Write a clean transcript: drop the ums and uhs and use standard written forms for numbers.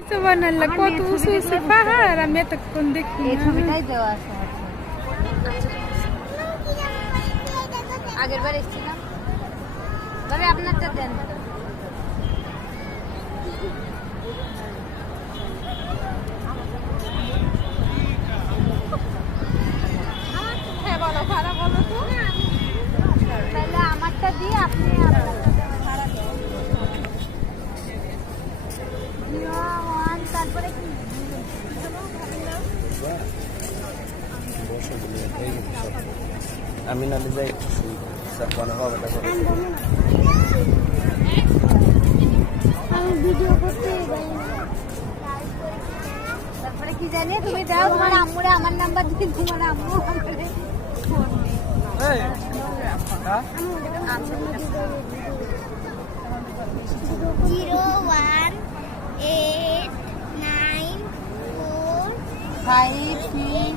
সুবহানাল্লাহ, কত উঁচু উঁচু পাহাড়, আমি এতক্ষণ দেখি এই না। ছবিটাই দেওয়া আছে আগের বার এসেছিলাম। তবে আপনারটা দেন। হ্যাঁ বলো, ভাড়া বলো তো। তাহলে আমারটা দিয়ে আপনি আপনারটা দেবেন। ভাড়া দেন। তারপরে কি আমি নালে যাই মনে হবে তারপরে কি জানি তুমি দাও তোমার আম্মুরে আমার নাম্বার দিয়ে তোমার আম্মু আমারে ফোন জিরো 1 8 9 4 5 3